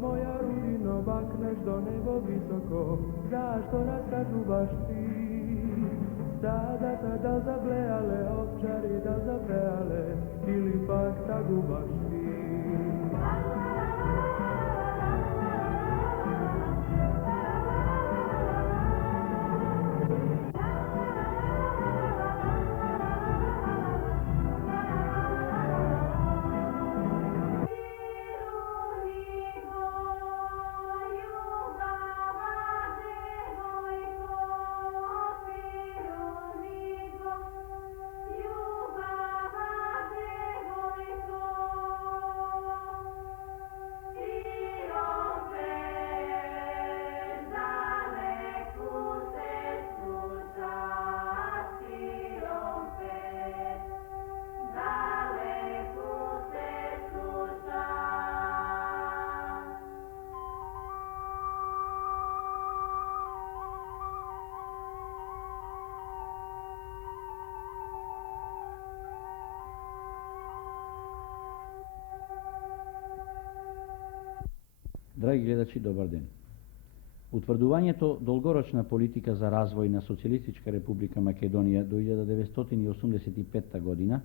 moja rudino, bakneš do nebo visoko, zašto nas čuvaš ti? Sada da zablejale, ovčari da zabrejale, ili pak ta gubaš ti? Драги гледачи, добар ден. Утврдувањето долгорочна политика за развој на Социјалистичка република Македонија до 1985 година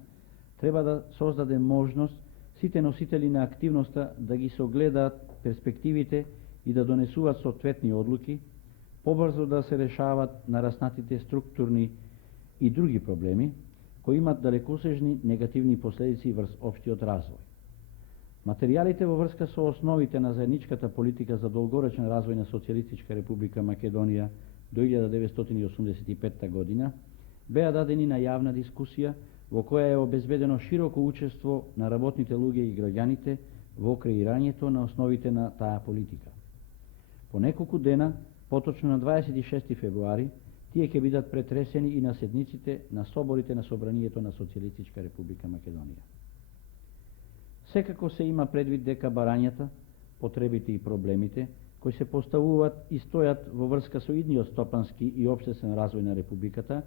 треба да создаде можност сите носители на активноста да ги согледаат перспективите и да донесуваат соодветни одлуки, побрзо да се решават нараснатите структурни и други проблеми кои имат далекосежни негативни последици врз општиот развој. Материјалите во врска со основите на заедничката политика за долгорочен развој на Социјалистичка република Македонија до 1985 година беа дадени на јавна дискусија во која е обезбедено широко учество на работните луѓе и граѓаните во креирањето на основите на таа политика. По неколку дена, поточно на 26 февруари, тие ќе бидат претресени и на седниците на соборите на Собранието на Социјалистичка република Македонија. Секако се има предвид дека барањата, потребите и проблемите кои се поставуваат и стојат во врска со идниот стопански и општествен развој на републиката,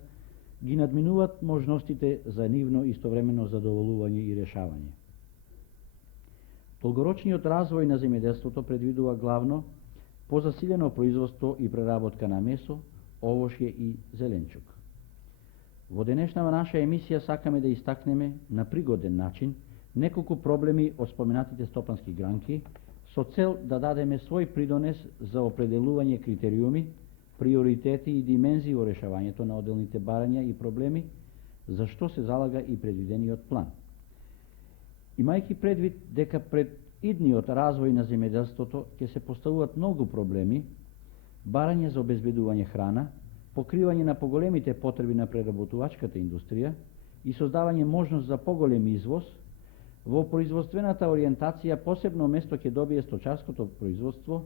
ги надминуваат можностите за нивно истовремено задоволување и решавање. Долгорочниот развој на земјоделството предвидува главно позасилено производство и преработка на месо, овошје и зеленчук. Во денешната наша емисија сакаме да истакнеме на пригоден начин неколку проблеми од споменатите стопански гранки со цел да дадеме свој придонес за определување критериуми, приоритети и димензии во решавањето на одделните барања и проблеми, за што се залага и предвидениот план. Имајќи предвид дека пред идниот развој на земјоделството ќе се поставуваат многу проблеми, барање за обезбедување храна, покривање на поголемите потреби на преработувачката индустрија и создавање можност за поголем извоз, во производствената ориентација посебно место ќе добие сточарското производство,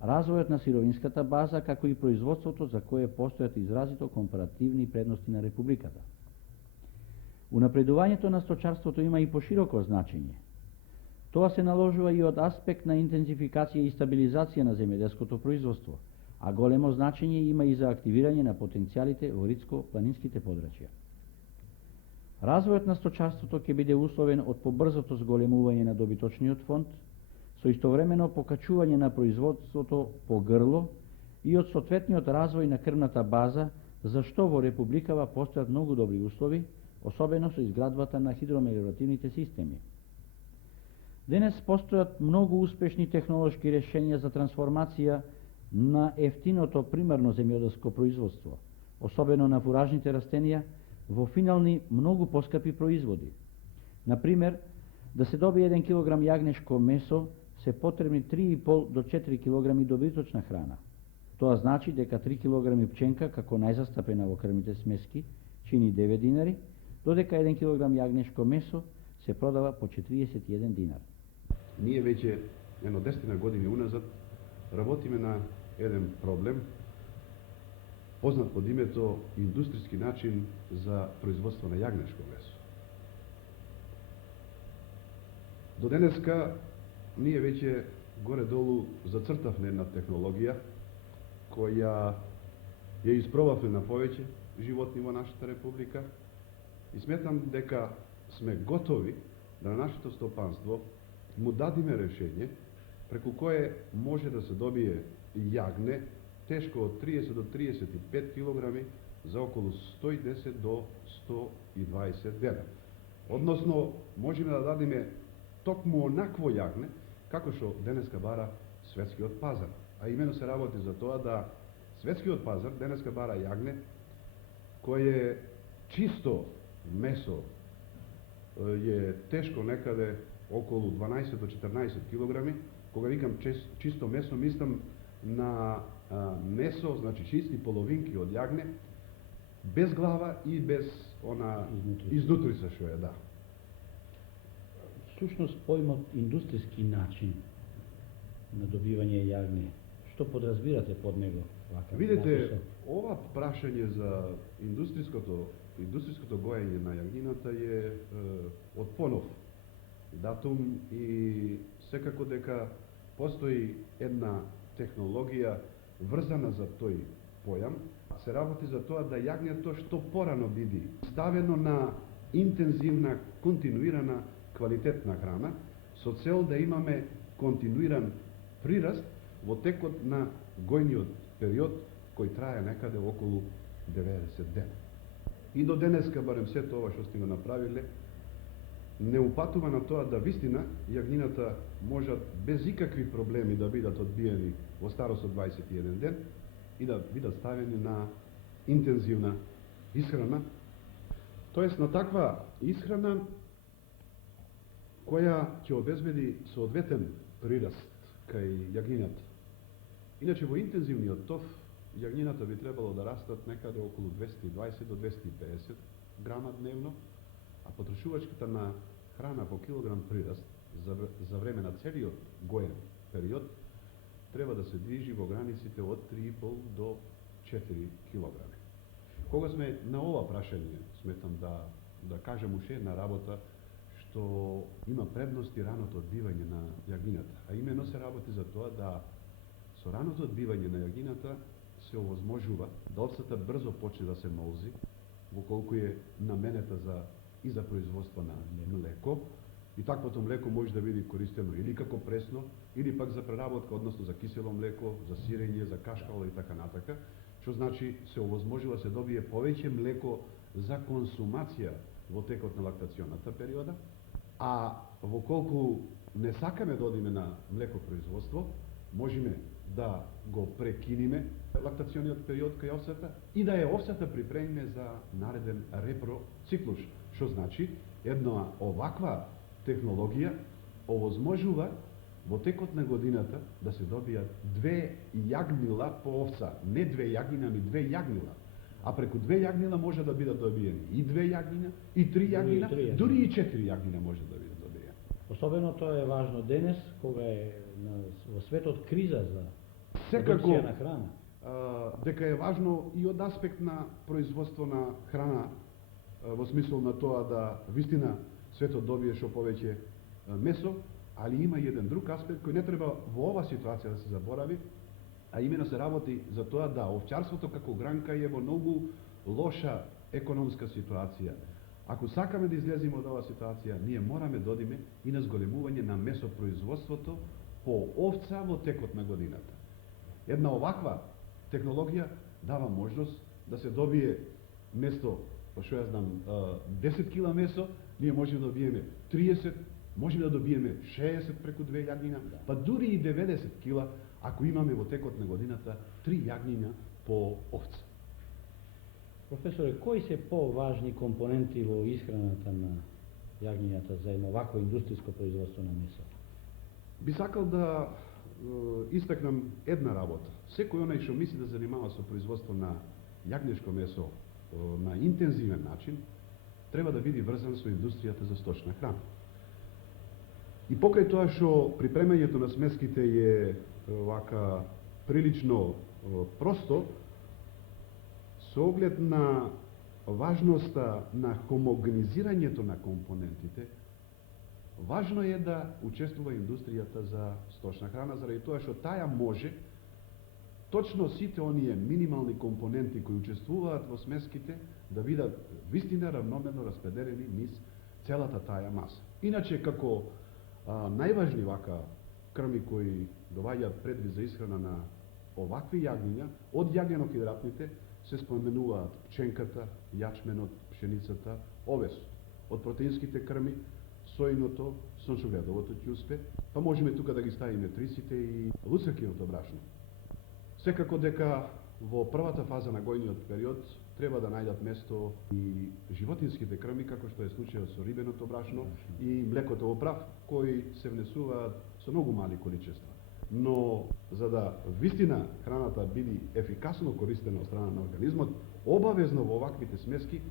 развојот на сировинската база, како и производството за кое постојат изразито компаративни предности на републиката. Унапредувањето на сточарството има и пошироко значење. Тоа се наложува и од аспект на интензификација и стабилизација на земјоделското производство, а големо значење има и за активирање на потенцијалите во ридско-планинските подрачја. Развојот на сточарството ќе биде условен од побрзото зголемување на добиточниот фонд, со истовремено покачување на производството по грло и од соодветниот развој на крвната база, за што во републикава постојат многу добри услови, особено со изградбата на хидромелиоративните системи. Денес постојат многу успешни технолошки решенија за трансформација на ефтиното примарно земјоделско производство, особено на фуражните растенија, во финални многу поскапи производи. Например, да се добие 1 кг јагнешко месо се потребни 3,5 до 4 кг добиточна храна. Тоа значи дека 3 кг пченка, како најзастапена во крвните смески, чини 9 динари, додека 1 кг јагнешко месо се продава по 41 динар. Ние веќе едно 10 години уназад работиме на еден проблем познат под името индустријски начин за производство на јагнешко месо. До денеска ние веќе горе-долу зацртавме една технологија која ја испробавме на повеќе животни во нашата република и сметам дека сме готови да на нашето стопанство му дадиме решење преку кое може да се добие јагне тешко од 30 до 35 килограми за околу 110 до 120 дена. Односно, можеме да дадеме токму онакво јагне како што денеска бара светскиот пазар. А имено се работи за тоа да светскиот пазар денеска бара јагне кое чисто месо е тешко некаде околу 12 до 14 килограми. Кога викам чисто месо, мислам на месо, значи чисти половинки од јагне, без глава и без она изнутрица што е, да. Сушност поимот индустријски начин на добивање јагне, што подразбирате под него? Видите, ова прашање за индустријското гоење на јагнината е од понов датум и секако дека постои една технологија врзана за тој појам. Се работи за тоа да јагнето што порано биде ставено на интензивна, континуирана, квалитетна храна, со цел да имаме континуиран прираст во текот на гојниот период, кој трае некаде околу 90 дена. И до денеска, барем сето ова што сте го направиле, не упатува на тоа да вистина јагнината можат без икакви проблеми да бидат одбиени во старост од 21 ден и да бидат ставени на интензивна исхрана. Тоест на таква исхрана која ќе обезбеди соодветен прираст кај јагнината. Иначе во интензивниот тов јагнината би требало да растат некаде околу 220 до 250 грама дневно, а потрошувачката на храна по килограм прираст за време на целиот гоен период треба да се движи во границите од 3,5 до 4 килограми. Кога сме на ова прашање, сметам да кажем уште една работа што има предности раното одбивање на јагнината, а имено се работи за тоа да со раното одбивање на јагнината се овозможува да овцата брзо почне да се молзи, во колку е наменета и за производство на млеко, и таквото млеко може да биде користено или како пресно, или пак за преработка, односно за кисело млеко, за сирење, за кашкавал и така натака, што значи се овозможува да се добие повеќе млеко за консумација во текот на лактационата периода, а во колку не сакаме да одиме на млекопроизводство, можеме да го прекиниме лактациониот период кај овцата и да ја овцата припремиме за нареден репроциклуш, што значи една оваква технологија овозможува во текот на годината да се добијат 2 јагнила по овца, не 2 јагнина, ами 2 јагнила. А преку 2 јагнила може да бидат добиени и 2 јагнина, и 3 јагнина, дури и 4 јагнина може да бидат добиени. Особено тоа е важно денес, кога е во светот криза за секако продукција на храна. Дека е важно и од аспект на производство на храна, во смисол на тоа да вистина светот добие што повеќе месо, али има и еден друг аспект кој не треба во ова ситуација да се заборави, а имено се работи за тоа да овчарството како гранка е во многу лоша економска ситуација. Ако сакаме да излеземе од оваа ситуација, ние мораме да одиме и на зголемување на месопроизводството по овца во текот на годината. Една оваква технологија дава можност да се добие место, што ја знам, 10 кила месо, ние можеме да добиеме 30, можеме да добиеме 60 преку 2 јагнина, па дури и 90 кила, ако имаме во текот на годината 3 јагнина по овца. Професоре, кои се поважни компоненти во исхраната на јагнината за едно вакво индустријско производство на месо? Би сакал да истакнам една работа. Секој онај што мисли да занимава со производство на јагнешко месо на интензивен начин, треба да биде врзан со индустријата за сточна храна. И покрај тоа што припремањето на смеските е вака прилично просто, со оглед на важноста на хомогенизирањето на компонентите, важно е да учествува индустријата за сточна храна, заради тоа што таа може точно сите оние минимални компоненти кои учествуваат во смеските да бидат вистина равномерно распределени низ целата таа маса. Иначе, како најважни вака крми кои доваѓаат предвид за исхрана на овакви јагниња, од јагнено-хидратните се споменуваат пченката, јачменот, пшеницата, овесот. Од протеинските крми, сојното, сончогледовото ќуспе, па можеме тука да ги ставиме трисите и луцеркиното брашно. Секако дека во првата фаза на гојниот период треба да најдат место и животинските крми, како што е случајот со рибеното брашно и млекото во прав, кои се внесуваат со многу мали количества. Но за да вистина храната биде ефикасно користена од страна на организмот, обавезно во оваквите смески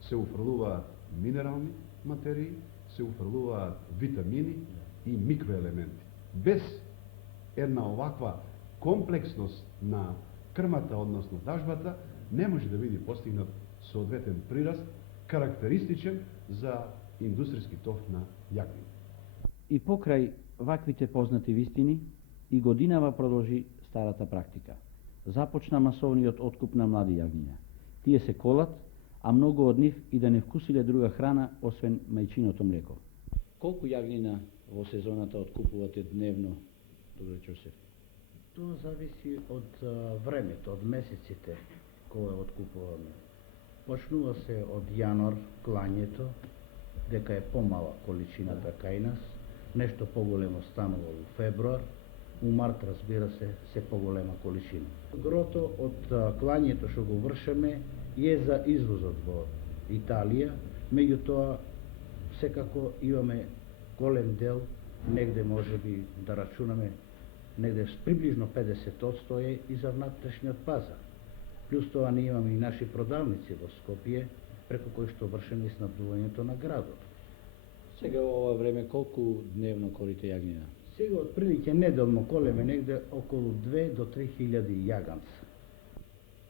се уфрлуваат минерални материи, се уфрлуваат витамини и микроелементи. Без една оваква комплексност на крмата, односно дажбата, не може да биде постигнат соодветен прираст, карактеристичен за индустријски тов на јагниња. И покрај ваквите познати вистини, и годинава продолжи старата практика. Започна масовниот откуп на млади јагниња. Тие се колат, а многу од нив и да не вкусиле друга храна, освен мајчиното млеко. Колку јагнина во сезоната откупувате дневно, добре Ќосев? Тоа зависи од времето, од месеците кога откупуваме. Почнува се од јануар клањето, дека е помала количината кај нас, нешто поголемо станува во февруар, у март разбира се поголема количина. Грото од клањето што го вршеме е за извозот во Италија, меѓутоа секако имаме голем дел, негде може би да рачунаме, негде приближно 50% е и за внатрешниот пазар. Плюс тоа ние имаме и наши продавници во Скопје, преку кои што вршеме и снабдувањето на градот. Сега во ова време колку дневно колите јагнина? Сега отприлиќе неделно колеме негде околу 2 до 3 хиљади јаганца.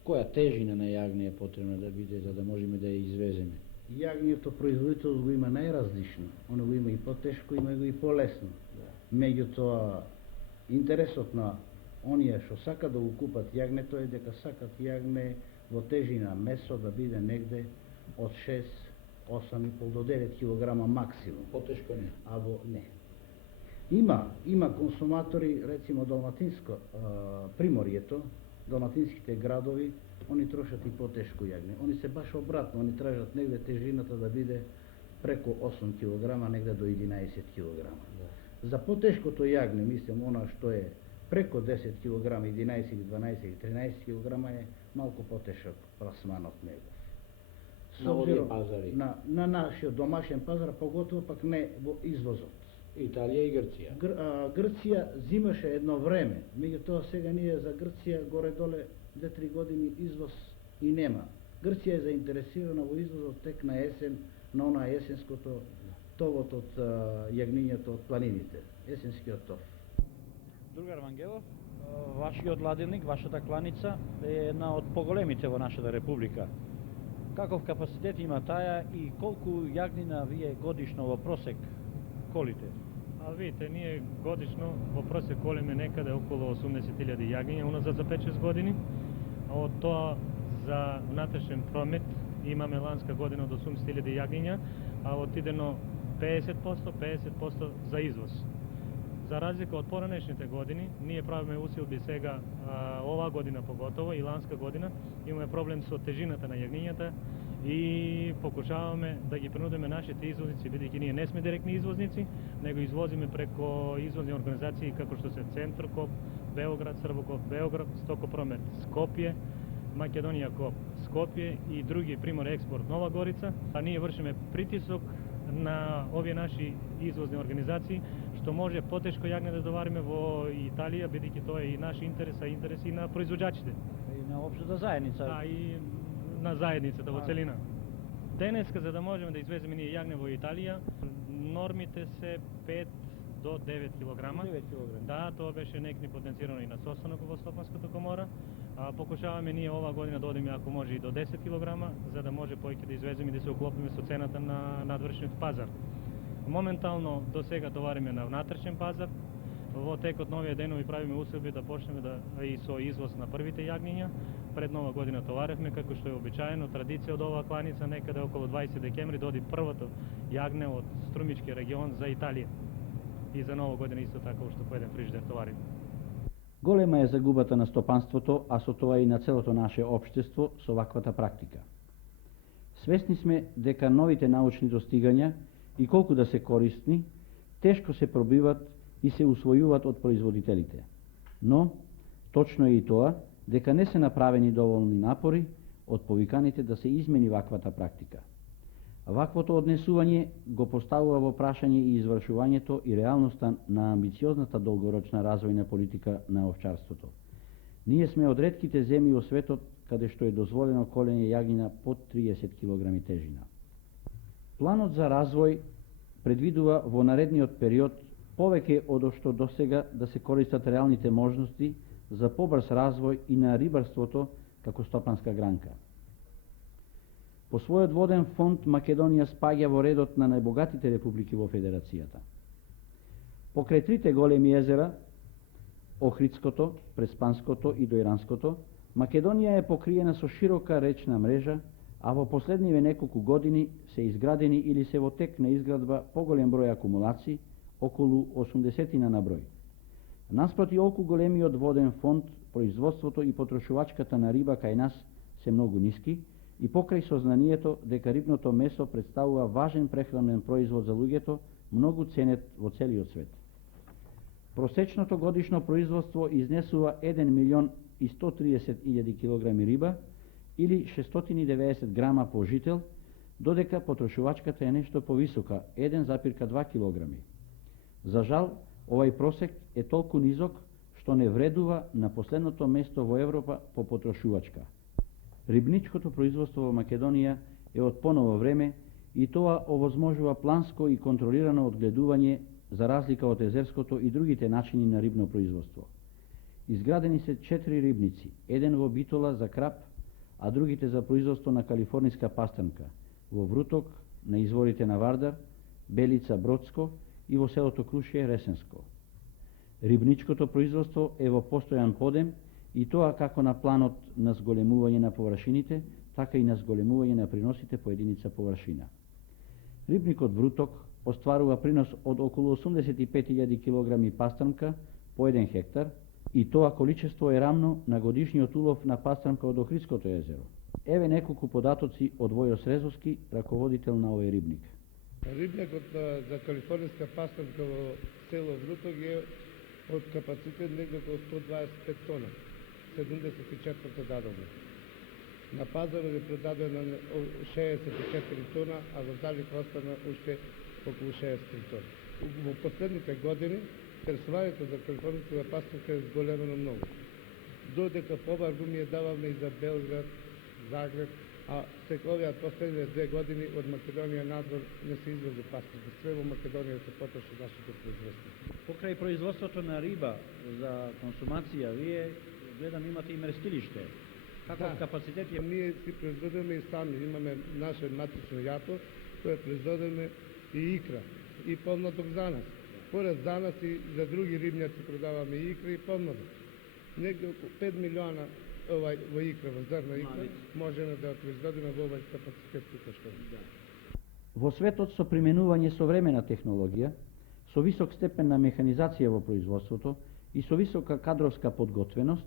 Која тежина на јагне е потребна да биде за да можеме да ја извеземе? Јагнието производител го има најразлично. Оно го има и потешко, има го и полесно. Меѓутоа, интересот на оние што сака да го купат јагнето е дека сакат јагне во тежина месо да биде негде од 6, 8,5 до 9 килограма максимум. Потешко не? А во не. Има консуматори, рецимо Далматинско, Приморието, далматинските градови, они трошат и потешко јагне. Они се баш обратно, они тражат негде тежината да биде преку 8 кг, негде до 11 кг. Да. За потешкото јагне, мислам, она што е преку 10 кг, 11, 12 или 13 кг е малку потешок пласманот негов. На овие пазари? На нашиот домашен пазар, поготово пак не во извозот. Италија и Грција. Грција зимаше едно време, меѓутоа сега ние за Грција горе-доле 2-3 години извоз и нема. Грција е заинтересирана во извозот тек на есен, на онаа есенското товот од јагнињето од планините, есенскиот тов. Другар Вангелов, вашиот ладилник, вашата кланица е една од поголемите во нашата република. Каков капацитет има таа и колку јагнина вие годишно во просек колите? Видите, ние годишно во просек колиме некаде околу 80.000 јагниња уназад за 5-6 години. Од тоа за внатрешен промет имаме ланска година од 80.000 јагниња, а отидено 50% за извоз. За разлика од поранешните години, ние правиме усилби сега, оваа година поготово и ланска година, имаме проблем со тежината на јагнињата и покушаваме да ги принудиме нашите извозници, бидејќи ние не сме директни извозници, него извозиме преко извозни организации како што се Центркоп, Белград, Србокоп, Белград, Стокопромет, Скопје, Македонија Коп, Скопје и други, пример Експорт Нова Горица, а ние вршиме притисок на овие наши извозни организации, што може потешко јагне да довариме во Италија, бидејќи тоа е и наш интерес, а интерес и на производачите. И на општата заедница. Да, и на заедницата во целина. Денеска, за да можеме да извеземе ние јагне во Италија, нормите се 5 до 9 килограма. 9 килограми. Да, тоа беше некни потенцирано и на состанок во Стопанската комора. Покушаваме ние оваа година да одиме ако може и до 10 килограма, за да може поиќе да извеземе и да се уклопиме со цената на надвршниот пазар. Моментално до сега товариме на внатрешен пазар. Во текот на овие денови правиме усилби да почнеме и со извоз на првите јагниња. Пред нова година товаревме, како што е обичаено, традиција од оваа кланица, некаде околу 20 декември доди првото јагне од Струмички регион за Италија. и за нова година исто така што поеден фриждер товари. Голема е загубата на стопанството, а со тоа и на целото наше општество со ваквата практика. Свесни сме дека новите научни достигања и колку да се корисни, тешко се пробиват и се усвојуваат од производителите. Но, точно е и тоа, дека не се направени доволни напори од повиканите да се измени ваквата практика. Ваквото однесување го поставува во прашање и извршувањето и реалноста на амбициозната долгорочна развојна политика на овчарството. Ние сме од ретките земји во светот каде што е дозволено колење јагнина под 30 кг тежина. Планот за развој предвидува во наредниот период повеќе од што досега да се користат реалните можности за побрз развој и на рибарството како стопанска гранка. По својот воден фонд Македонија спаѓа во редот на најбогатите републики во Федерацијата. Покрај трите големи езера, Охридското, Преспанското и Дојранското, Македонија е покриена со широка речна мрежа, а во последниве неколку години се изградени или се во тек на изградба поголем број акумулации, околу 80 на број. Наспроти околку големиот воден фонд, производството и потрошувачката на риба кај нас се многу ниски, и покрај сознанието дека рибното месо представува важен прехранен производ за луѓето, многу ценет во целиот свет. Просечното годишно производство изнесува 1 милион и 130.000 килограми риба или 690 грама по жител, додека потрошувачката е нешто повисока, 1,2 килограми. За жал, овај просек е толку низок што не вредува на последното место во Европа по потрошувачка. Рибничкото производство во Македонија е од поново време и тоа овозможува планско и контролирано одгледување за разлика од езерското и другите начини на рибно производство. Изградени се 4 рибници, еден во Битола за крап, а другите за производство на калифорниска пастрамка, во Вруток, на изворите на Вардар, Белица, Бродско и во селото Крушје, Ресенско. Рибничкото производство е во постојан подем и тоа како на планот на зголемување на површините, така и на зголемување на приносите по единица површина. Рибникот Вруток остварува принос од околу 85.000 кг пастрамка по 1 хектар и тоа количество е рамно на годишниот улов на пастрамка од Охридското езеро. Еве неколку податоци од Војо Срезовски, раководител на овој рибник. Рибникот за калифорниска пастрамка во село Вруток е од капацитет негде околу 125 тона. 74-та дадовна. На пазарот е продадено 64 тона, а во залик остана уште околу 63 тона. Во последните години интересувањето за калифорниската пастрамка е зголемено многу. Додека побаргу ми е дававме и за Белград, Загреб, а овие последните 2 години од Македонија надвор не се извози пастрамка. Све во Македонија се потроши нашето производство. Покрај производството на риба за консумација, вие гледам имате и мерстилиште. Каков капацитет е? Ние си производиме и сами, имаме наше матично јато, кое производиме и икра, и помладок за нас. Поред за нас и за други рибњаци продаваме и икра и помладок. Негде околу 5 милиона во икра, во зрна икра, можеме да производиме во овај капацитет тука што е. Во светот со применување современа технологија, со висок степен на механизација во производството и со висока кадровска подготвеност,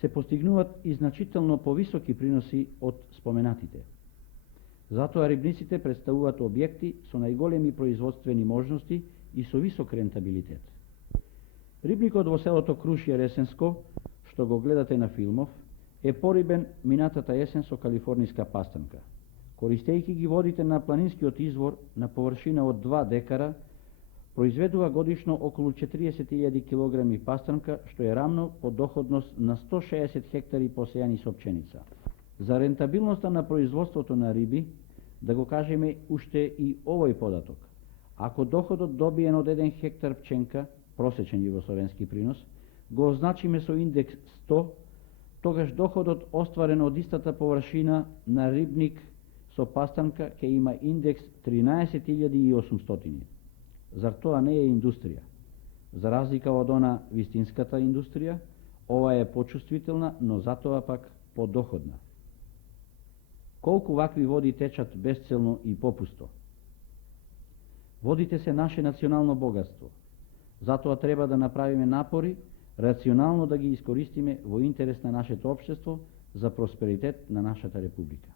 се постигнуваат и значително повисоки приноси од споменатите. Затоа рибниците представуваат објекти со најголеми производствени можности и со висок рентабилитет. Рибникот во селото Крушје, Ресенско, што го гледате на филмов, е порибен минатата есен со калифорниска пастрамка. Користејќи ги водите на планинскиот извор на површина од 2 декара, произведува годишно околу 40.000 кг пастрамка, што е рамно по доходност на 160 хектари посејани со пченица. За рентабилноста на производството на риби, да го кажеме уште и овој податок. Ако доходот добиен од 1 хектар пченка, просечен југословенски принос, го означиме со индекс 100, тогаш доходот остварен од истата површина на рибник со пастрамка ќе има индекс 13.800. Зар тоа не е индустрија? За разлика од она вистинската индустрија, ова е почувствителна, но затоа пак подоходна. Колку вакви води течат безцелно и попусто? Водите се наше национално богатство. Затоа треба да направиме напори, рационално да ги искористиме во интерес на нашето општество за просперитет на нашата република.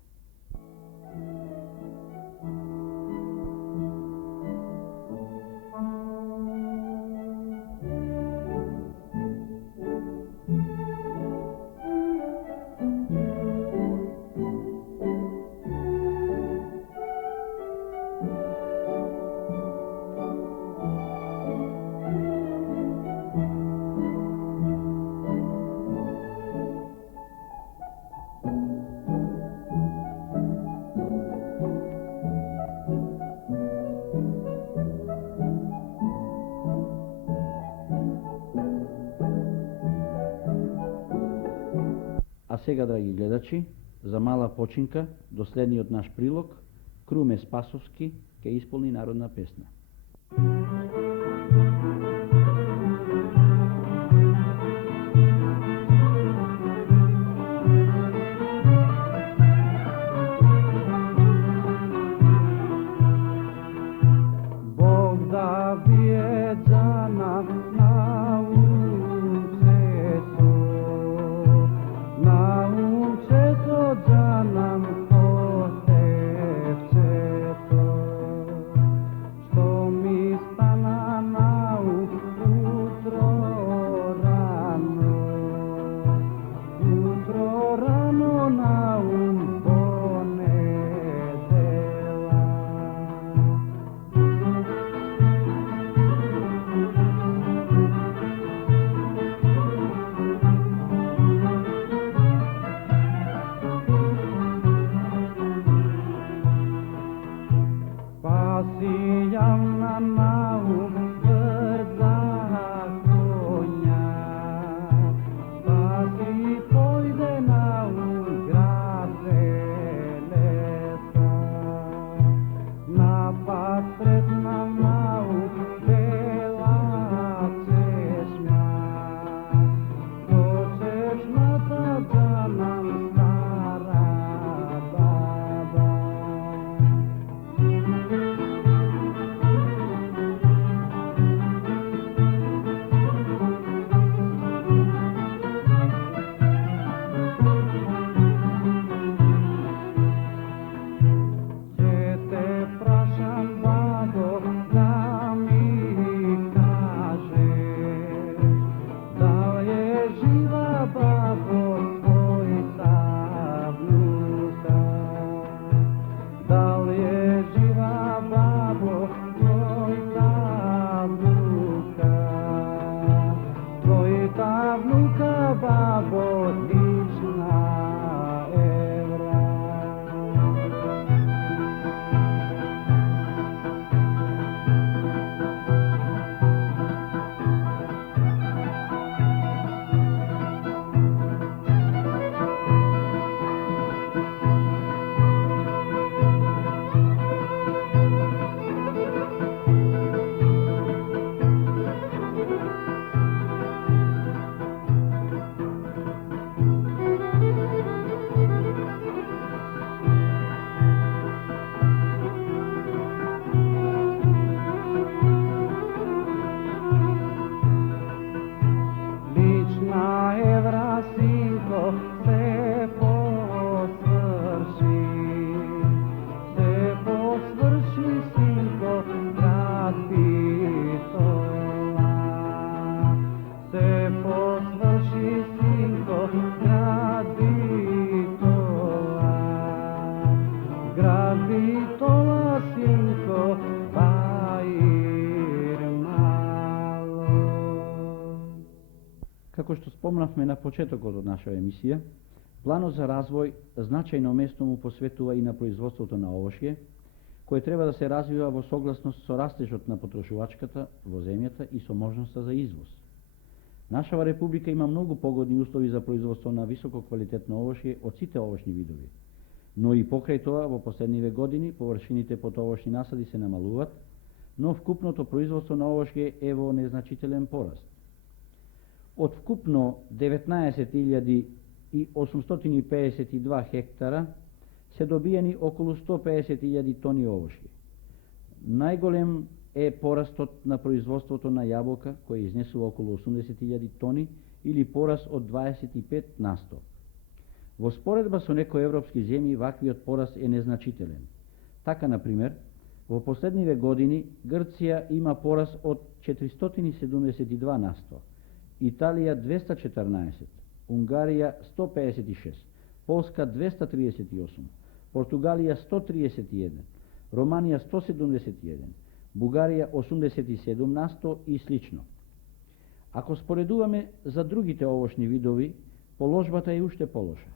А сега, драги гледачи, за мала починка, до следниот наш прилог, Круме Спасовски ќе исполни народна песна. Бог да бие джана на унчето, на унчето джанам котевчето, што ми стана на утро рано на понедела. Pasijam na naum brza konja, pasi pojde naum grade lesa, napad pred naum bela češnja, to češnjata za nam stara baba. Ќе те прашам, бабо, да ми кажеш, дали е жива, бабо, твојата внука? Дали е жива, бабо, твојата внука? Твојата внука, бабо, лична евра. Лична евра, синко, се посврши, синко, град Битола. Се посврши, синко, град Битола. Град Битола, синко, баир мало. Како што спомнавме на почетокот од нашава емисија, планот за развој значајно место му посветува и на производството на овошје, кое треба да се развива во согласност со растежот на потрошувачката во земјата и со можноста за извоз. Нашава република има многу погодни услови за производство на високо квалитетно овошје од сите овошни видови, но и покрај тоа во последниве години површините под овошни насади се намалуваат, но вкупното производство на овошје е во незначителен пораст. Од вкупно 19.852 хектара се добиени околу 150.000 тони овошје. Најголем е порастот на производството на јаболка, кој изнесува околу 80.000 тони, или пораст од 25%. Во споредба со некои европски земји, ваквиот пораст е незначителен. Така, например, во последниве години Грција има пораст од 472%, Италија 214%, Унгарија 156%, Полска 238%, Португалија 131%, Романија 171%, Бугарија 87% и слично. Ако споредуваме за другите овошни видови, положбата е уште полоша,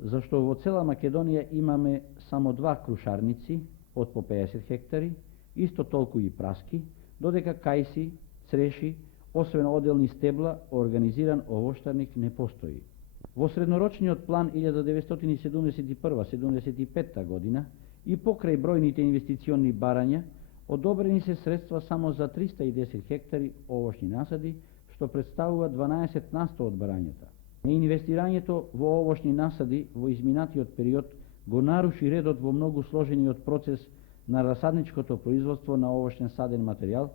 зашто во цела Македонија имаме само 2 крушарници од по 50 хектари, исто толку и праски, додека кајси, цреши, освен оделни стебла, организиран овоштарник не постои. Во среднорочниот план 1971-75 година и покрај бројните инвестиционни барања, одобрени се средства само за 310 хектари овошни насади, што представува 12% од барањата. Неинвестирањето во овошни насади во изминатиот период го наруши редот во многу сложениот процес на расадничкото производство на овошен саден материјал,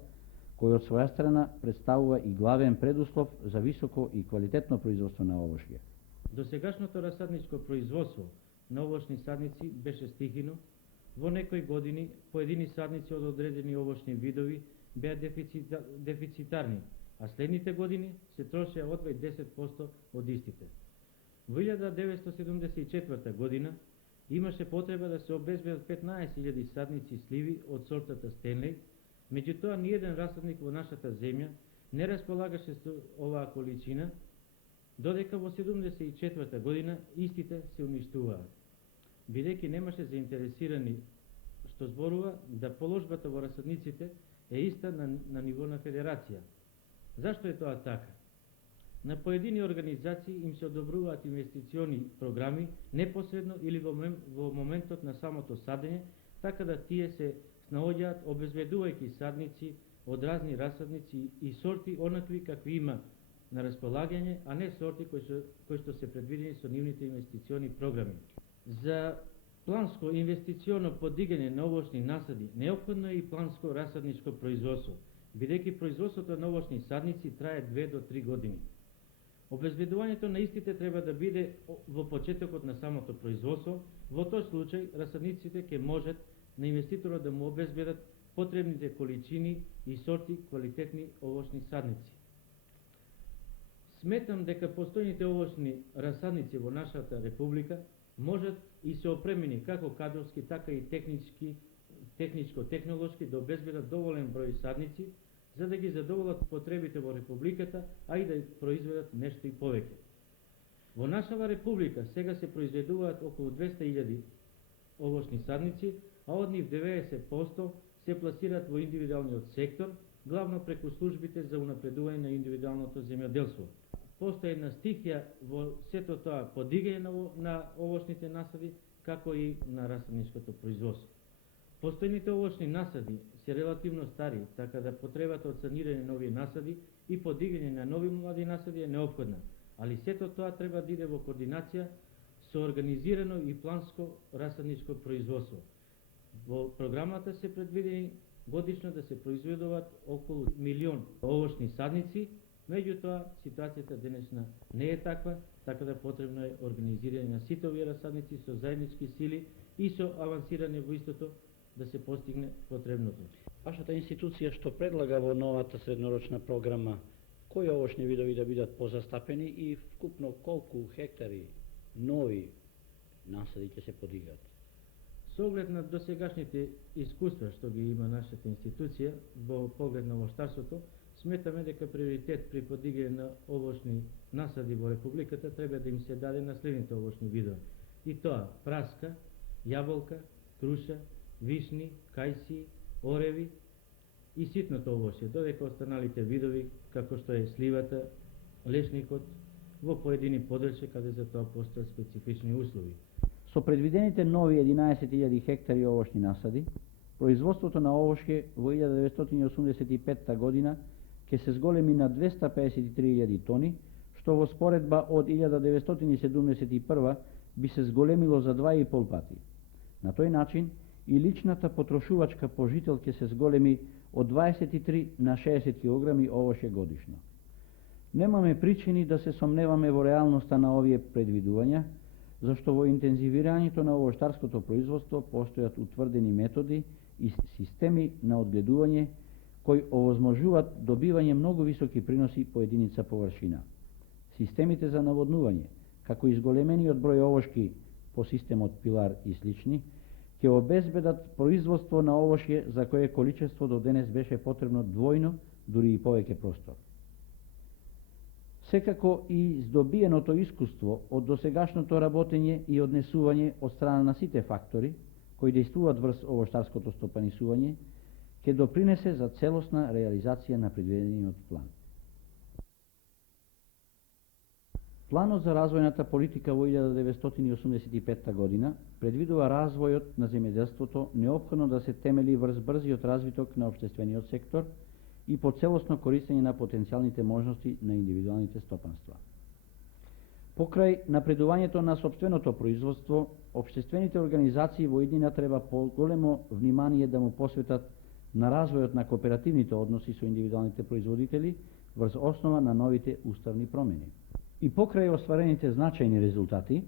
кој од своја страна представува и главен предуслов за високо и квалитетно производство на овошје. Досегашното расадничко производство на овошни садници беше стихино. Во некои години поедини садници од одредени овошни видови беа дефицитарни, а следните години се трошеа одвај 10% од истите. Во 1974 година имаше потреба да се обезбедат 15.000 садници сливи од сортата Стенлеј, меѓутоа ниеден расадник во нашата земја не располагаше со оваа количина, додека во 1974 година истите се уништуваат, бидејќи немаше заинтересирани, што зборува да положбата во расадниците е иста на ниво на федерација. Зашто е тоа така? На поедини организации им се одобруваат инвестициони програми непосредно или во моментот на самото садење, така да тие се снаоѓаат обезбедувајќи садници од разни расадници и сорти онакви какви има на располагање, а не сорти кои што се предвидени со нивните инвестициони програми. За планско инвестиционо подигање на овошни насади неопходно е и планско расадничко производство, бидејќи производството на овошни садници трае 2 до 3 години. Обезбедувањето на истите треба да биде во почетокот на самото производство. Во тој случај расадниците ќе можат на инвеститорот да му обезбедат потребните количини и сорти квалитетни овошни садници. Сметам дека постојните овошни расадници во нашата република можат и се опремени како кадрски, така и техничко-технолошки да обезбедат доволен број садници, за да ги задоволат потребите во републиката, а и да произведат нешто и повеќе. Во нашава република сега се произведуваат околу 200.000 овошни садници, а од нив 90% се пласираат во индивидуалниот сектор, главно преку службите за унапредување на индивидуалното земјоделство. Постои една стихија во сето тоа подигање на овошните насади, како и на расадничкото производство. Постојните овошни насади се релативно стари, така да потребата од санирање нови насади и подигање на нови млади насади е неопходна, али сето тоа треба да иде во координација со организирано и планско расадничко производство. Во програмата се предвидени годишно да се произведуваат околу 1.000.000 овошни садници, меѓутоа ситуацијата денешна не е таква, така да потребно е организирање на сите овие расадници со заеднички сили и со авансирање во истото да се постигне потребното. Вашата институција што предлага во новата среднорочна програма, кои овошни видови да бидат позастапени и вкупно колку хектари нови насади ќе се подигаат? Со оглед на досегашните искуства што ги има нашата институција во поглед на овоштарството, сметаме дека приоритет при подигање на овошни насади во републиката треба да им се даде на следните овошни видови. И тоа праска, јаболка, круша, вишни, кајси, ореви и ситното овошје, додека останалите видови, како што е сливата, лешникот, во поедини подрачја каде за тоа постојат специфични услови. Со предвидените нови 11.000 хектари овошни насади, производството на овошје во 1985 година ќе се зголеми на 253.000 тони, што во споредба од 1971 би се зголемило за 2,5 пати. На тој начин и личната потрошувачка пожител ќе се зголеми од 23 на 60 кг овоше годишно. Немаме причини да се сомневаме во реалноста на овие предвидувања, зашто во интензивирањето на овоштарското производство постојат утврдени методи и системи на одгледување кои овозможуваат добивање многу високи приноси по единица површина. Системите за наводнување, како и зголемениот број овошки по системот пилар и слични, ќе обезбедат производство на овошје за кое количество до денес беше потребно двојно, дури и повеќе простор. Секако и здобиеното искуство од досегашното работење и однесување од страна на сите фактори кои действуваат врз овоштарското стопанисување, ќе допринесе за целосна реализација на предвидениот план. Планот за развојната политика во 1985 година предвидува развојот на земјоделството неопходно да се темели врз брзиот развиток на општествениот сектор и по целосно користење на потенцијалните можности на индивидуалните стопанства. Покрај напредувањето на сопственото производство, општествените организации во иднина треба поголемо внимание да му посветат на развојот на кооперативните односи со индивидуалните производители врз основа на новите уставни промени. И покрај остварените значајни резултати,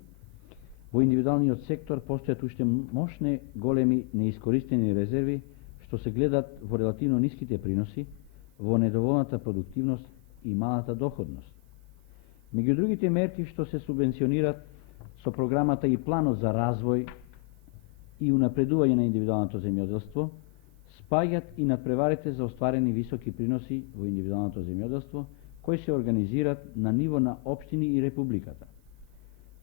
во индивидуалниот сектор постојат уште мощни големи неискористени резерви што се гледат во релативно ниските приноси, во недоволната продуктивност и малата доходност. Меѓу другите мерки што се субвенционират со програмата и планот за развој и унапредување на индивидуалното земјоделство, спаѓат и надпреварите за остварени високи приноси во индивидуалното земјоделство, кои се организират на ниво на општини и републиката.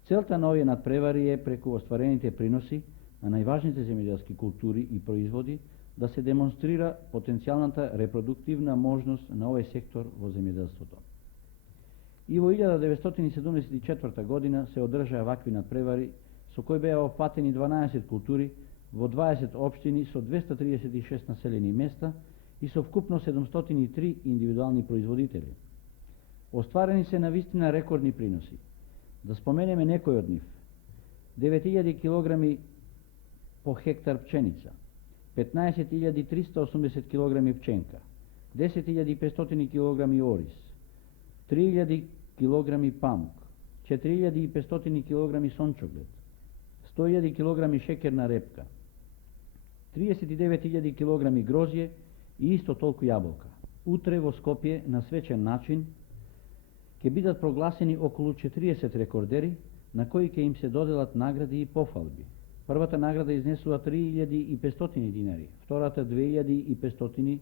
Целта на овие надпревари е преку остварените приноси на најважните земјоделски култури и производи да се демонстрира потенцијалната репродуктивна можност на овој сектор во земјоделството. И во 1974 година се одржаа вакви надпревари со кои беа опфатени 12 култури во 20 општини со 236 населени места и со вкупно 703 индивидуални производители. Остварени се навистина рекордни приноси. Да споменеме некој од нив. 9000 кг по хектар пченица, 15.380 кг пченка, 10.500 кг ориз, 3.000 кг памук, 4.500 кг сончоглед, 100.000 кг шекерна репка, 39.000 кг грозје и исто толку јаболка. Утре во Скопје на свечен начин ќе бидат прогласени околу 40 рекордери на кои ќе им се доделат награди и пофалби. Првата награда изнесува 3500 динари, втората 2500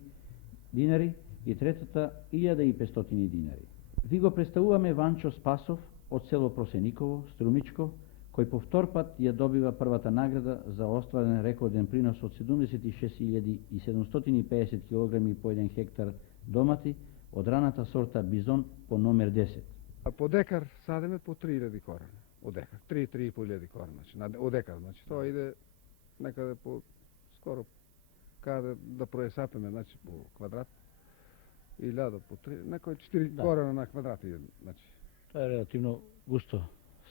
динари и третата 1500 динари. Ви го представуваме Ванчо Спасов од село Просениково, Струмичко, кој по втор пат ја добива првата награда за остварен рекорден принос од 76.750 кг по 1 хектар домати од раната сорта Бизон по номер 10. А по декар садиме по 3000 корена. Од декар, 3-3.500 корена, значи, од декар, значи, тоа иде некаде по, скоро, каде да проесапеме, значи, по квадрат, 1000 по 3, некој 4 корена на квадрат иде, значи. Тоа е релативно густо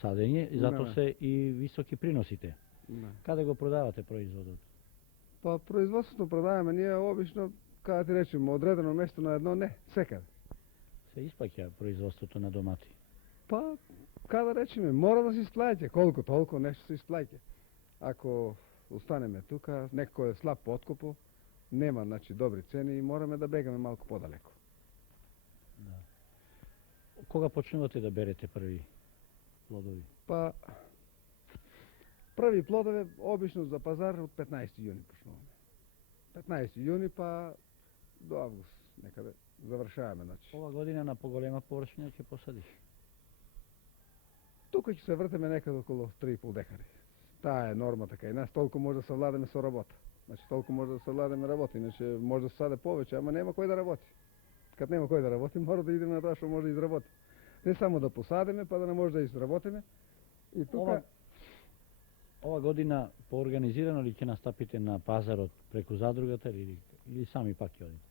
садење и затоа се и високи приносите. Каде го продавате производот? Па производството продаваме ние обично, каде ти речеме, одредено место на едно, не, секаде. Се испаќа производството на домати? Па, каде речеме, мора да се исплаќа, колку толку нешто се исплаќа. Ако останеме тука, некој е слаб подкупо, нема, значи, добри цени и мораме да бегаме малку подалеку. Да. Кога почнувате да берете први плодови? Па, први плодови обично за пазар од 15 јуни почнуваме. 15 јуни па до август некаде завршаваме, значи. Ова година на поголема површина ќе посадиш? Тука ќе се вртеме некаде околу 3,5 декари. Таа е нормата кај нас, толку може да се владеме со работа. Значи толку може да се владеме работа, иначе може да се саде повеќе, ама нема кој да работи. Кад нема кој да работи, мора да идеме на тоа што може да изработи. Не само да посадиме, па да не може да изработиме. И тука ова година поорганизирано ли ќе настапите на пазарот преку задругата или сами пак ќе одите?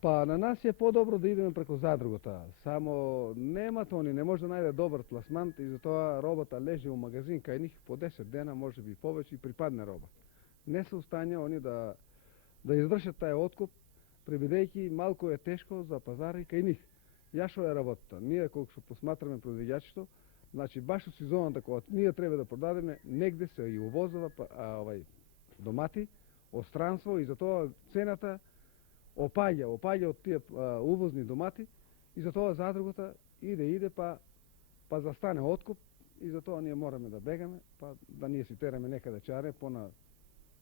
Па на нас е подобро да идеме преку задругата. Само немат они, не може да најде добар пласмант и затоа робата лежи у магазин кај нив по 10 дена, може би повеќе и припадне роба. Не се устања они да извршат тај откуп пребидејќи малку е тешко за пазар и кај нив. Ја што е работата? Ние колку што посматраме производачето, значи баш во сезоната кога ние треба да продадеме, негде се и увозува домати од странство и затоа цената опаѓа од тие увозни домати и затоа задругата иде па застане откуп и затоа ние мораме да бегаме, па да ние си тераме некаде чаре на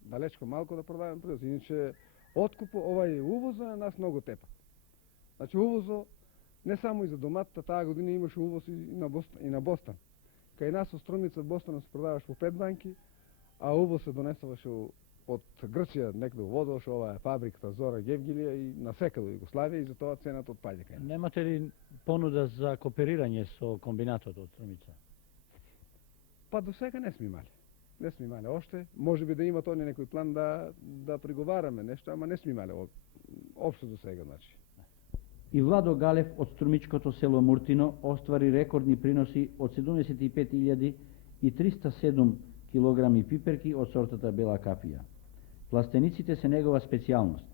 далечко малку да продаваме производ. Иначе откупо увозо на нас многу тепа. Значи увозо не само и за доматата, таа година имаше увоз и на Бостан. Кај нас во Струмица Бостан се продаваш по 5 банки, а увоз се донесуваше од Грција, некаде увозуваше оваа фабриката Зора Гевгилија и на секаде Југославија и затоа цената отпаѓа кај нас. Немате ли понуда за кооперирање со комбинатот од Струмица? Па до сега не сме имали. Не сме имали оште. Може би да има тој некој план да преговараме нешто, ама не сме имали општо до сега, значи. И Владо Галев од струмичкото село Муртино оствари рекордни приноси од 75.307 килограми пиперки од сортата Бела капија. Пластениците се негова специјалност.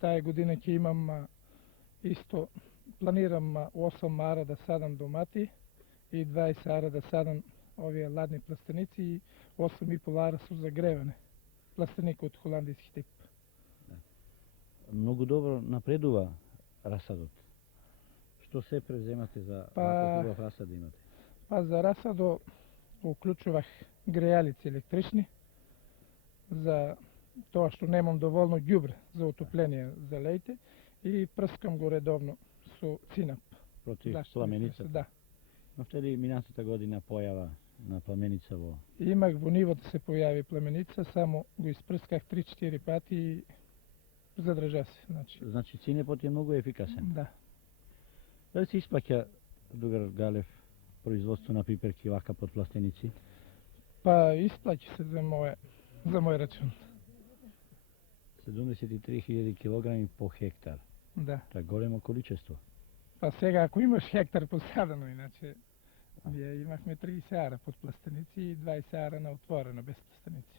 Таа година ќе имам исто, планирам 8 ара да садам домати и 20 ара да садам овие ладни пластеници и 8,5 ара со загреване. Пластеник од холандиски тип. Многу добро напредува расадот. Што се преземате за хубав расад да имате? Па за расадо уклучувах грејалици електрични, за тоа што немам доволно ѓубре за отопление за лејте и прскам го редовно со цинап. Против пламеницата? Да. Но втеди минатата година појава на пламеница во... Имах во ниво да се појави пламеница, само го испрсках 3-4 пати и задржа се. Значи цинепот е многу ефикасен? Да. Дали се исплаќа, другар Галев, производство на пиперки вака под пластеници? Па исплаќа се за мој рачун. 73.000 килограми по хектар. Да. Тоа е големо количество. Па сега ако имаш хектар посадено, иначе ние имахме 30 ара под пластеници и 20 ара на отворено без пластеници.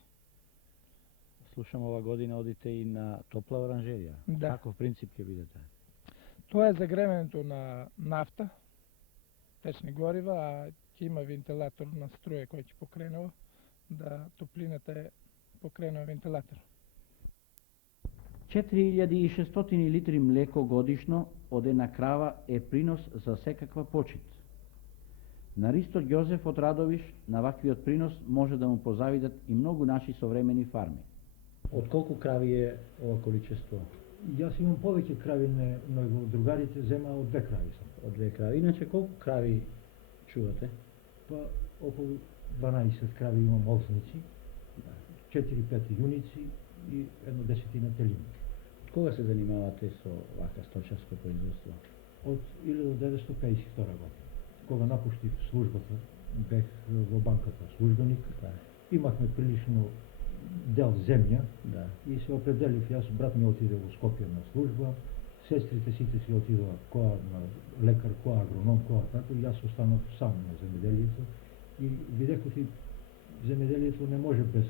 Слушам, ова година одите и на топла оранжерија. Да. Каков принцип ќе бидете? Тоа е загреването на нафта, течни горива, а ќе има вентилатор на струја кој ќе покренува, да топлината е покренува вентилатор. 4600 литри млеко годишно од една крава е принос за секаква почит. На Ристо Ѓозеф од Радовиш на ваквиот принос може да му позавидат и многу наши современи фарми. Од колку крави е ова количество? Јас имам повеќе крави, но другарите зема од 2 крави сам. Од 2 крави. Иначе колку крави чувате? Па околу 12 крави имам олсници, 4-5 јуници и 10 телини. Кога се занимавате со вака сточарско производство? Од 1952 година. Кога напуштив службата, бех во банката службеник, имахме прилично дел земја и се определив, јас, брат ми отиде во Скопје на служба, сестрите сите си отидоа која на лекар, која агроном, која така, и јас останав сам на земеделието и видеков и земеделието не може без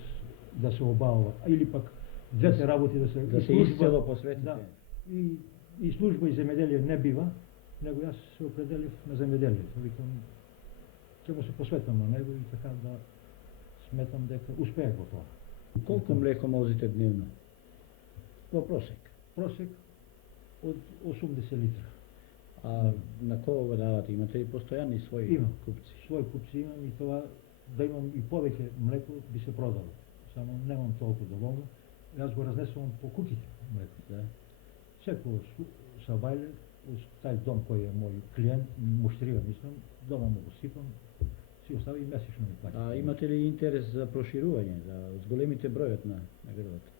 да се обавува, или пак двете работи да се изцело посветите. Да, и служба и земеделие не бива, него јас се определив на земеделието. Викам, ќе му се посветам на него и така да сметам дека успеев во тоа. Колку млеко мозите дневно? Во просек. Просек од 80 литра. А на кого го давате? Имате ли постојани своји купци? Своји купци имам и тоа да имам и повеќе млеко би се продало. Само немам толку доволно. Јас го разнесувам по куќите млеко. Да. Секој сабајле, тај дом кој е мој клиент, муштрија мислам, дома му го сипам, си остави и месечно ми плаќа. А имате ли интерес за проширување, за зголемите бројот на грбата?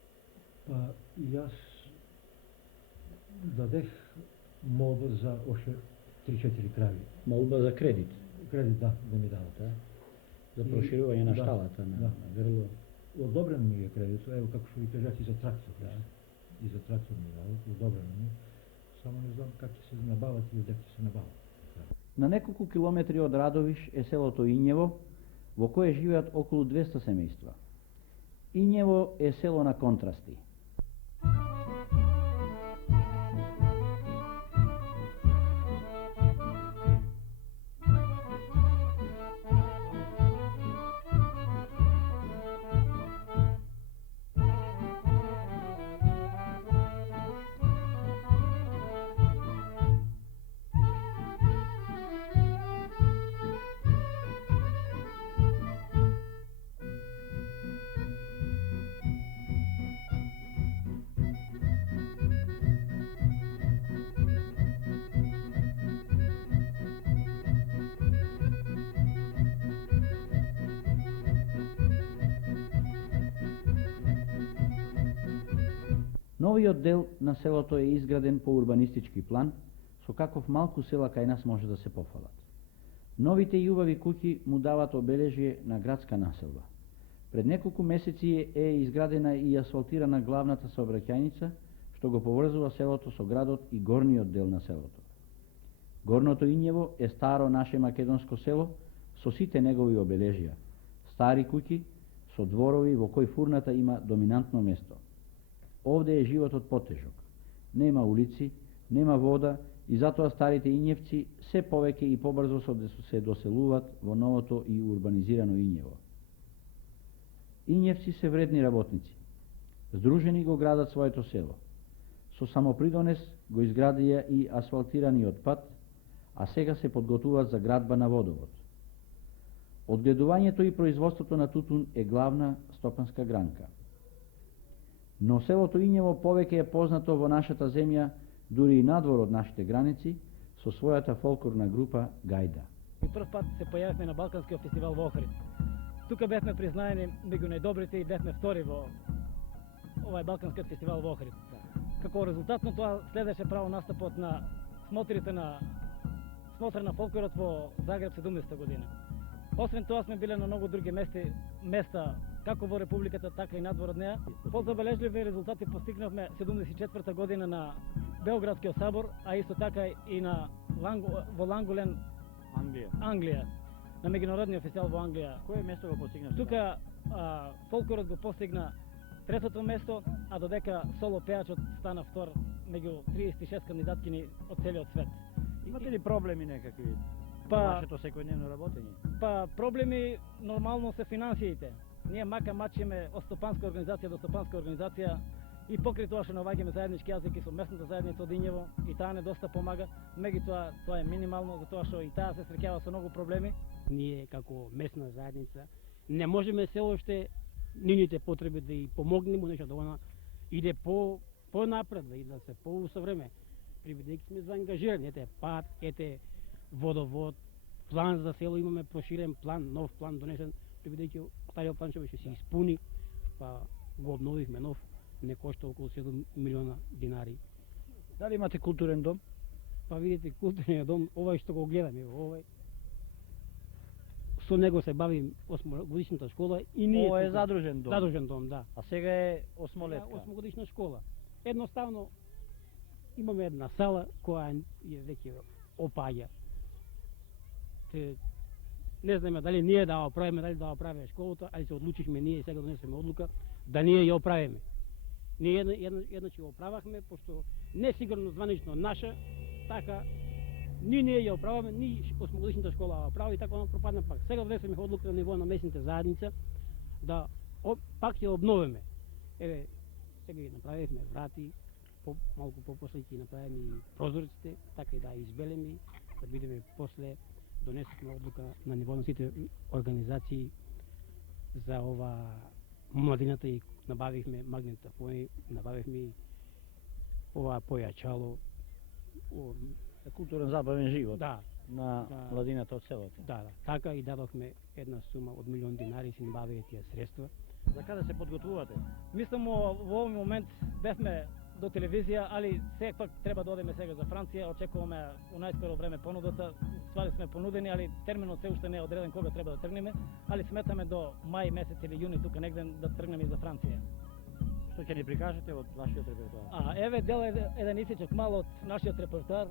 Па јас дадех молба за още 3-4 крави. Молба за кредит? Кредит, да ми дадат. Да? За проширување на шталата, на грло? Одобрен ми е кредит, ево како што ви кажах и за трактор. Да. И за трактор ми дадат, одобрен ми. Само не знам как ќе се набават и одек ќе се набават. На неколку километри од Радовиш е селото Ињево, во кое живеат околу 200 семејства. Инјево е село на контрасти. Новиот дел на селото е изграден по урбанистички план, со каков малку села кај нас може да се пофалат. Новите и убави куќи му дават обележје на градска населба. Пред неколку месеци е изградена и асфалтирана главната сообраќајница, што го поврзува селото со градот и горниот дел на селото. Горното Инјево е старо наше македонско село со сите негови обележја. Стари куќи со дворови во кои фурната има доминантно место. Овде е животот потежок. Нема улици, нема вода и затоа старите инјевци се повеќе и побрзо се доселуваат во новото и урбанизирано Инјево. Инјевци се вредни работници. Здружени го градат своето село. Со самопридонес го изградија и асфалтираниот пат, а сега се подготвуваат за градба на водовод. Одгледувањето и производството на тутун е главна стопанска гранка. Но селото Инјево повеќе е познато во нашата земја, дури и надвор од нашите граници, со својата фолклорна група Гајда. И прв пат се појавивме на Балканскиот фестивал во Охрид. Тука бевме признаени меѓу најдобрите и бевме втори во овај Балканскиот фестивал во Охрид. Како резултат на тоа следеше право настапот на смотрите на смотра на фолклорот во Загреб 70 година. Освен тоа сме биле на многу други места како во Републиката, така и надвор од неа. Позабележливи резултати постигнавме 74 година на Белградскиот собор, а исто така и на во Лангулен, Англија, на меѓународниот фестивал во Англија. Кое место го постигнавте? Тука фолклорот го постигна третото место, а додека соло пеачот стана втор меѓу 36 кандидаткини од целиот свет. Имате ли проблеми некакви во вашето секојдневно работење? Па проблеми нормално се финансиите. Ние мака мачиме од стопанска организација до стопанска организација и покрај тоа што наоѓаме заеднички јазик и со местната заедница од Инјево, и таа не доста помага, меѓутоа тоа е минимално затоа што и таа се среќава со многу проблеми. Ние како местна заедница не можеме се уште нивните потреби да и помогнеме нешто да она иде понапред, да иде се поусовреме. Бидејќи сме заангажирани, ете пат, ете водовод, план за село, имаме проширен план, нов план донесен, бидејќи стариот план ќе се испуни, па го обновивме нов, не кошта околу 7 милиона динари. Дали имате културен дом? Па видите, културниот дом, овој што го гледаме, овој со него се бави 8-годишната школа и ние. Ова е задружен дом. Задружен дом, да. А сега е 8-летка. 8-годишна школа. Едноставно имаме една сала која е веќе опаѓа. Не знаеме дали ние да оправиме, дали да оправиме школата, али се одлучивме ние и сега донесеме одлука да ние ја оправиме. Ние еднаш ја оправахме, пошто не сигурно званично наша, така ни ние ја оправаме, ни 8-годишната школа ја оправи, така она пропадна пак. Сега донесеме одлука на ниво на местните заедница да пак ја обновиме. Еве, сега ги направивме врати, малку попосле ќе направиме и прозорците, така и да избелеме, да бидеме после. Донесохме одлука на ниво на сите организации за ова младината и набавивме магнитофони, набавивме ова појачало. Културен забавен живот на младината од селото. Да, така и дадохме една сума од 1 милион динари, се набавија тие средства. За каде се подготвувате? Мислам во овој момент бевме до телевизија, али сепак треба да одиме сега за Франција, очекуваме во најскоро време понудата. Ствари сме понудени, али терминот се уште не е одреден кога треба да тргнеме, али сметаме до мај месец или јуни тука негде да тргнеме и за Франција. Што ќе ни прикажете од вашиот репертоар? Еве дел еден исичок мал од нашиот репертоар.